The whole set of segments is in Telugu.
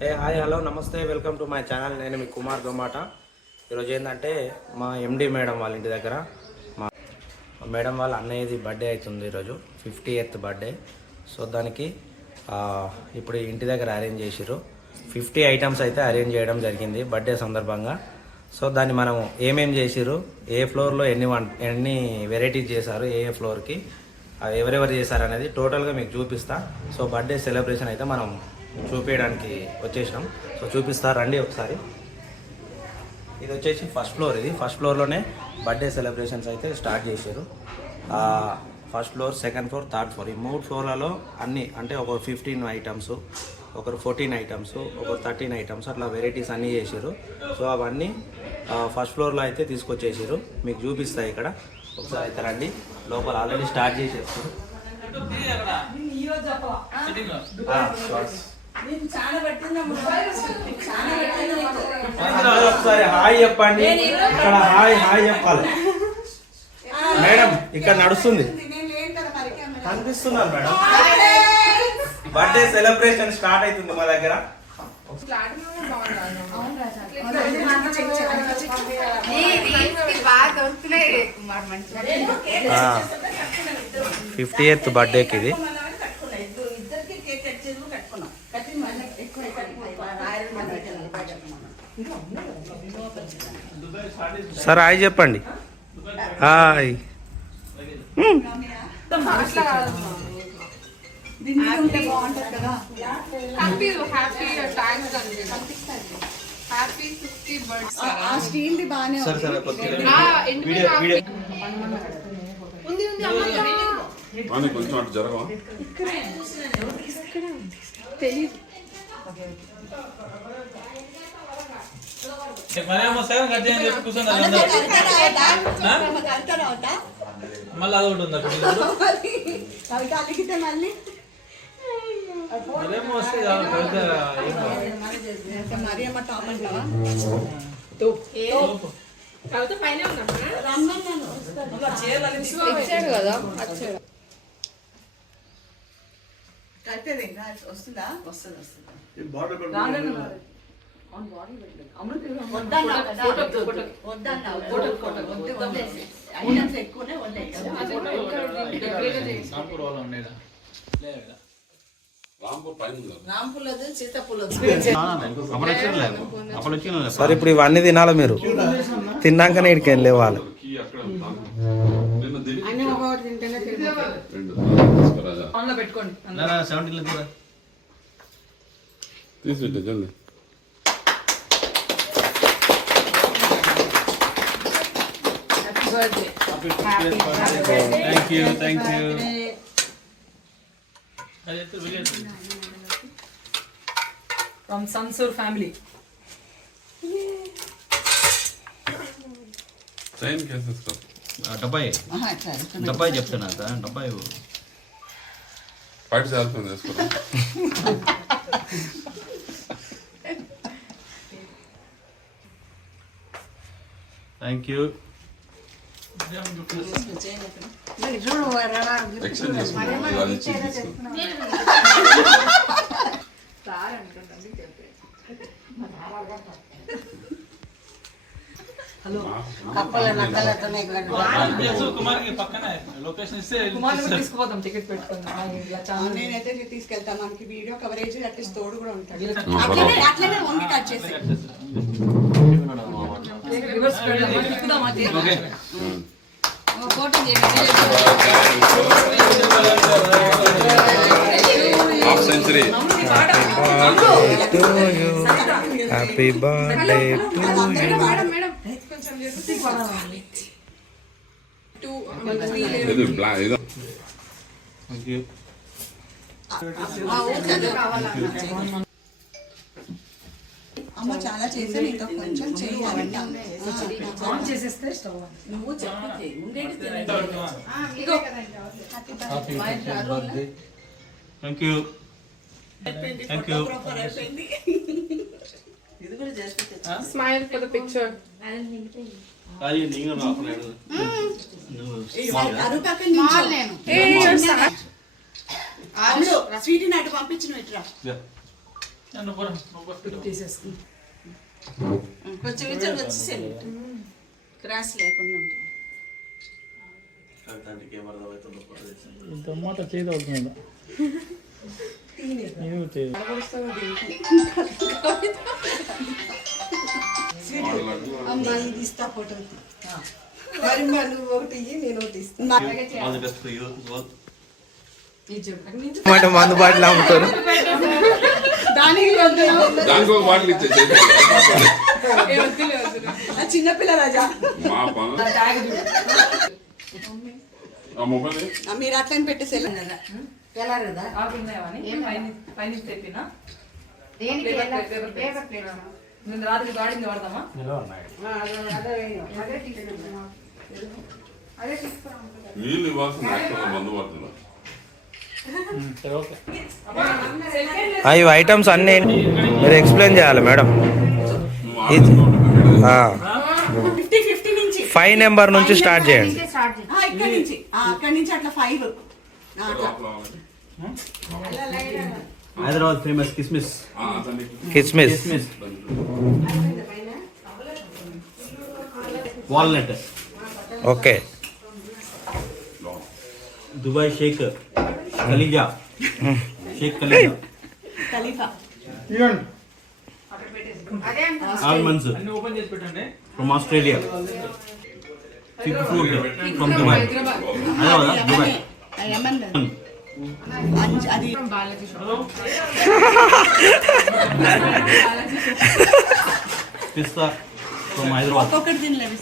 హాయ్ హలో నమస్తే వెల్కమ్ టు మై ఛానల్. నేను మీ కుమార్ దొమాట. ఈరోజు ఏంటంటే మా ఎండి మేడం వాళ్ళ ఇంటి దగ్గర మా మేడం వాళ్ళ అన్నయ్యది బర్త్డే అవుతుంది ఈరోజు 50th బర్త్డే. సో దానికి ఇప్పుడు ఇంటి దగ్గర అరేంజ్ చేసిర్రు. 50 ఐటమ్స్ అయితే అరేంజ్ చేయడం జరిగింది బర్త్డే సందర్భంగా. సో దాన్ని మనం ఏమేమి చేసిర్రు, ఏ ఫ్లోర్లో ఎన్ని వెరైటీస్ చేశారు, ఏ ఫ్లోర్కి ఎవరెవరు చేశారు అనేది టోటల్గా మీకు చూపిస్తా. సో బర్త్డే సెలబ్రేషన్ అయితే మనం చూపించడానికి వచ్చేసినాం. సో చూపిస్తా రండి ఒకసారి. ఇది వచ్చేసి ఫస్ట్ ఫ్లోర్. ఇది ఫస్ట్ ఫ్లోర్లోనే బర్త్డే సెలబ్రేషన్స్ అయితే స్టార్ట్ చేశారు. First floor, second floor, third floor, ఈ 3 ఫ్లోర్లలో అన్నీ అంటే ఒక 15 ఐటమ్స్, ఒకరు 14 ఐటమ్స్, ఒకరు 13 ఐటమ్స్ అట్లా వెరైటీస్ అన్నీ చేశారు. సో అవన్నీ ఫస్ట్ ఫ్లోర్లో అయితే తీసుకొచ్చేసారు. మీకు చూపిస్తాయి ఇక్కడ ఒకసారి అయితే రండి. లోపల ఆల్రెడీ స్టార్ట్ చేసేస్తారు. ఒకసారి హాయ్ చెప్పండి. ఇక్కడ హాయ్ హాయ్ చెప్పాలి మేడం. ఇక్కడ నడుస్తుంది కనిపిస్తున్నారు మేడం. బర్త్డే సెలబ్రేషన్ స్టార్ట్ అవుతుంది మా దగ్గర. 50th బర్త్డేకి ఇది. సార్ హాయ్ చెప్పండి. హాయ్. కొంచెం అటు జరగవా? మళ్ళీ అదొకటి ఉందా వస్తుందా? వస్తుంది. సార్ ఇప్పుడు ఇవన్నీ తినాలి మీరు. తిన్నాకనే ఇక్కడికి వెళ్ళే వాళ్ళు. తీసుకుంటే జల్దీ. Thank you. From Sansur family. Chain కేసేసుకో. డబ్బాయి చెప్తాను డబ్బాయి బయట చేరుతుంది వేసుకోరా. Thank you. ఎక్స్చేంజ్ చేసుకుంటాం. అది ఇచ్చి నేనైతే తీసుకెళ్తా. మనకి వీడియో కవరేజ్ అట్లీస్ట్ తోడు కూడా ఉంటుంది. Half century. Happy birthday to you. అమ్మ చాలా చేసా, నీతో కొంచెం చేయాలి. చేసేస్తే స్టవ్ నువ్వు చెప్పి థ్యాంక్ యూ. ఇది కూడా చేస్తే Smile for the picture. Sweet నాటి పంపించిన ఇట్రా. తీసేసుకుని కొంచెం వచ్చేసేయండి క్రాస్ లేకుండా ఉంటుంది. టమాటా చేదు అవుతుంది అమ్మా ఇది ఇస్తా ఫోటో మరి నువ్వు ఒకటి ఇయ్యి, నేను ఒకటి ఇస్తాను. All the best for you both. మాట మందు బాటిల్ అమ్ముతారు. దానికి దానికి ఒక బాటిల్ ఇచ్చే చిన్నపిల్ల రాజా మా పనులు ఆ మొబైల్ మీరు అట్లని పెట్టేసి పైన తెప్పినా నేను రాత్రి గాడింది వాడదామా నీళ్ళు ఇవ్వాల్సిన మందు పడుతున్నా ఇవి ఐటమ్స్ అన్నీ మీరు ఎక్స్ప్లెయిన్ చేయాలి మేడం. నువ్వు 50 నుంచి 5 నెంబర్ నుంచి స్టార్ట్ చేయండి. ఇక్కడ నుంచి అక్కడి నుంచి అట్లా 5 హైదరాబాద్ ఫేమస్ కిస్మిస్. కిస్మిస్, వాల్నట్, ఓకే. దుబాయ్ షేక్, ఖలీజా, షేక్ ఖలీజా, ఖలీఫా, ఆల్మండ్స్ ఓపెన్ చేసి పెట్టండి. From Australia, fig fruit from Dubai. Hyderabad Dubai. అది పిస్తా ఫ్రమ్ హైదరాబాద్. ఒక్కొక్కటి తినలేదు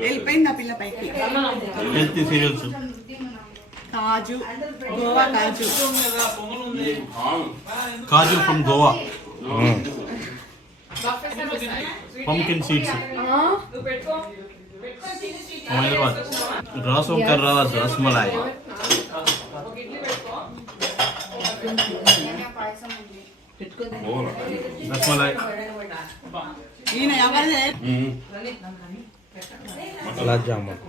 వెళ్ళిపోయింది నా పిల్ల పైకి. హెల్తీ సీరియల్స్, కాజు, గోవా కాజు, కాజు from Goa, pumpkin seeds from Hyderabad, rasam కర్రాస్, రస్మలాయ్, రస్మలాయ్, ఈయన ఎవరిదే gulab jamun,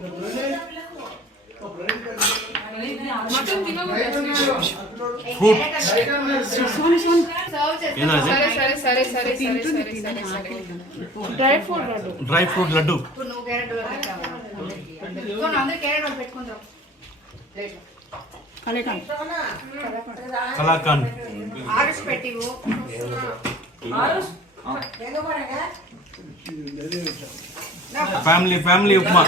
fruit dry fruit laddu, kalakand, family upma,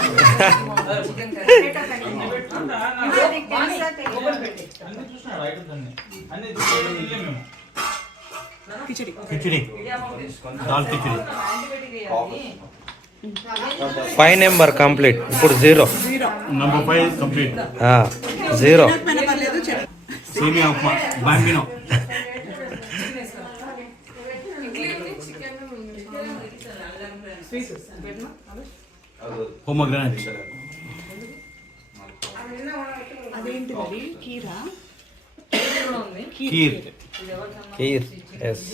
khichdi, dal khichdi. 5 number complete. ఇప్పుడు 0. Number 5 complete. 0. పర్లేదు చెప్పు. సేమియా ఉప్మా, బాంబినో, పొమగ్రానైట్, అదేంటిది కీరా, కీర్, కీర్, ఎస్.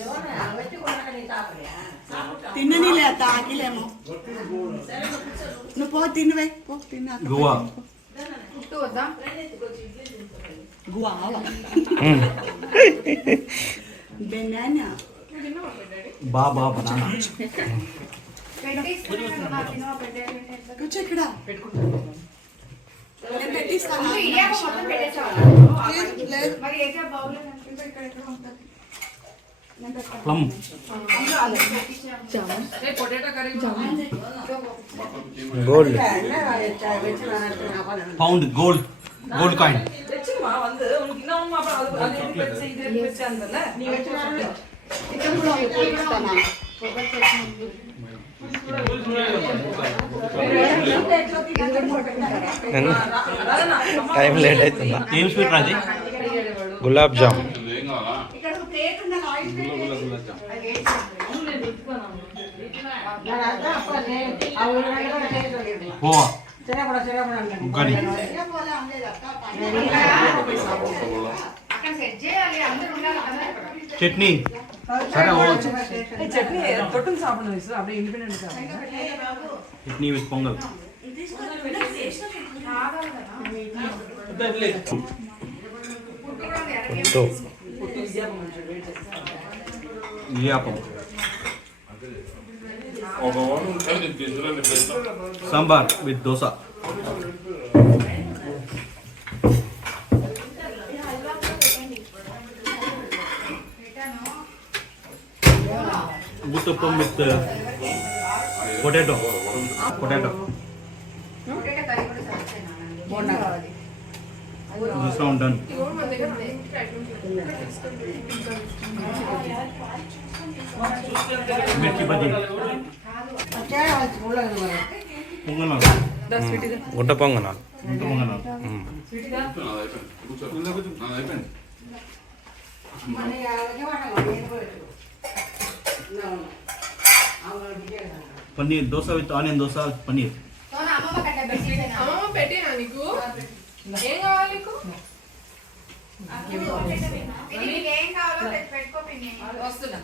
తిన్నని లేదా ఆకిలేమో. నువ్వు పో తినవే, పో తిన్నా. గోవా, గువావా, బెనానా, బాబా బనానా, కూర్చో ఇక్కడ. నేను పెట్టిస్తాను. లేదు, లేదు. Plum, potato curry gold, pound, gold coin, తెచ్చిమా வந்து உனக்கு இன்னும் அப்புறம் அது பெருசு இது பெருசு அந்தல நீ வெச்சு ఇక్కడ కూడా ఉపయోగిస్తానా? టైం లేట్ అవుతుందా? ఏం స్వీట్ రాజీ? గులాబ్ జామ్, ఏం కావాలా ఇక్కడ ఒక ప్లేట్ ఉండాలి, ఆయిల్ ప్లేట్. గోవా, ఉగాది, చట్నీ. సరే చట్నీ தொட்டும் சாப்பிடணும் சார் அப்படியே இண்டிபெண்டன்ட் சாப்பிடுங்க చట్నీ విత్ పొంగల్. పుట్టు, ఇడియాపం, ఒక వారం ఉంటుంది తీసుకురండి plate. Sambar with dosa. Uttapam with potato. This round done. మిర్చి బజ్జీ, పొంగనాలు, గుంట పొంగనాలు. గుంట పొంగనాలు. అయిపోయింది. Paneer dosa with onion dosa paneer. అమ్మమ్మ పెట్టేనా నీకు? ఏం కావాలి నీకు? వస్తున్నా.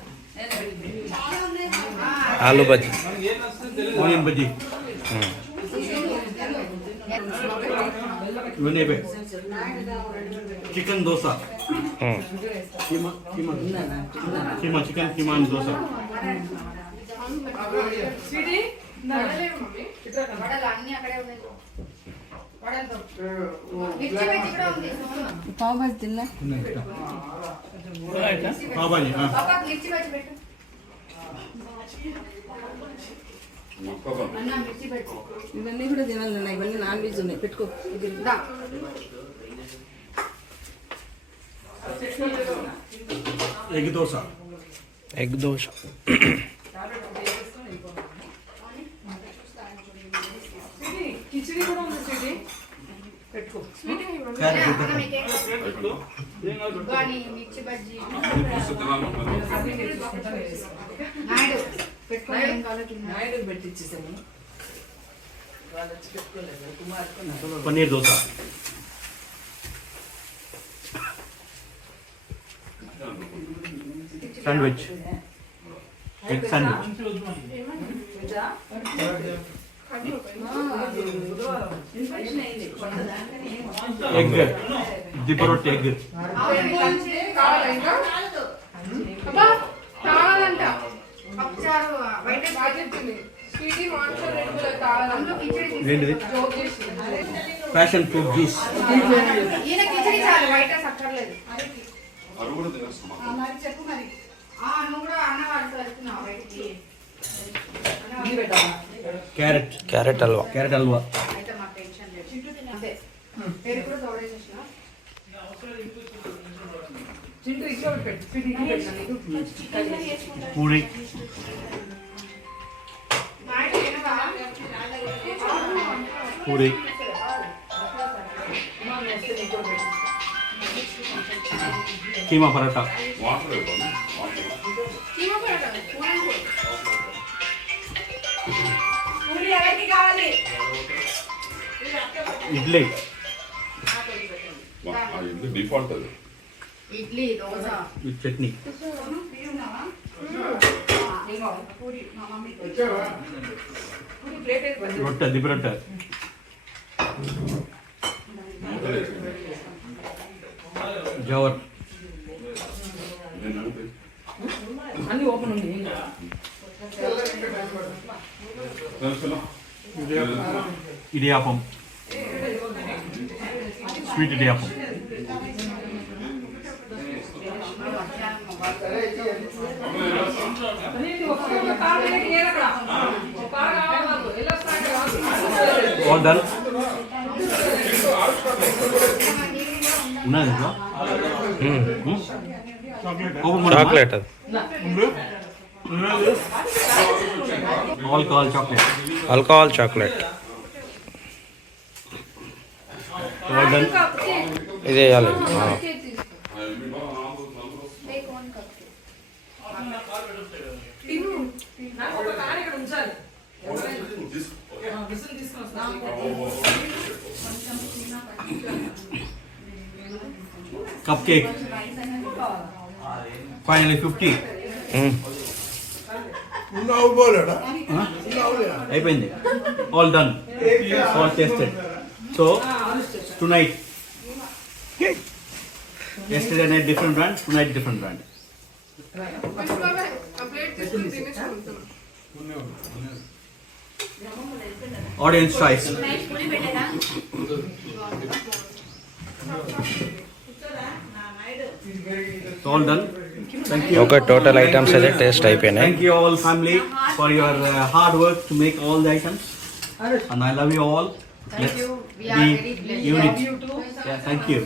ఆలు బజ్జీ. ఆనియన్ బజ్జీ. ఇవన్నీ అయిపోయి. Chicken dosa, keema chicken keema dosa. Sweetie నడలేవు మమ్మీ. ఇట్లా పావు భాజీ తిన్నా బాబాజీ ఇవన్నీ కూడా తినాలన్నా, ఇవన్నీ నాన్ వెజ్ ఉన్నాయి, పెట్టుకో. ఎగ్ దోశ. ఎగ్ దోశ. కిచిడి కూడా ఉంది స్వీటీ. పెట్టుకో. క్యారెట్ దోశ. నాయుడు పెట్టించేసాము. వాళ్ళు వచ్చి పెట్టుకోలేదు. Kumar paneer dosa. Sandwich, egg sandwich. Egg దిపరోట్ ఎగ్. కావాలంట. స్వీటీ మాన్సూన్ రెగ్యులర్ కావాలంట. ఏంటిది? Passion fruit juice. అది కూడా తినేస్తామా? క్యారెట్ హల్వా. క్యారెట్ హల్వా. చింటూ ఇక్కడ పెట్టు. స్వీటీ ఇక్కడ పెట్టు నీకు. పూరి. పూరి. కీమా పరోటా. వాటర్ అయిపోయింది. ఇడ్లీ. ఇది డిఫాల్ట్ అది. ఇడ్లీ దోశ విత్ చట్నీ. రొట్టె దిపరొట్టె. జవర్. అన్ని ఓపెన్ ఉంది. Idiyappam, sweet idiyappam. All done. ఉన్నది చాక్లెట్ అది. Alcohol chocolate. Alcohol chocolate. All done. ఇది వేయాలి. నాకు ఒక కార్ ఇక్కడ ఉంచాలి. విసులు తీసుకొని వస్తాను. Cup cake. ఫైనలీ 50. అయిపోయింది. All done. All tasted. So tonight, yesterday night different brand, tonight different brand. Audience choice. It's all done. Thank you. Okay total items అయితే టేస్ట్ అయిపోయినాయి. Thank you all family for your hard work to make all the items. And I love you all. Thank Let's you. We be are very blessed. unit. You too. Yeah, thank you.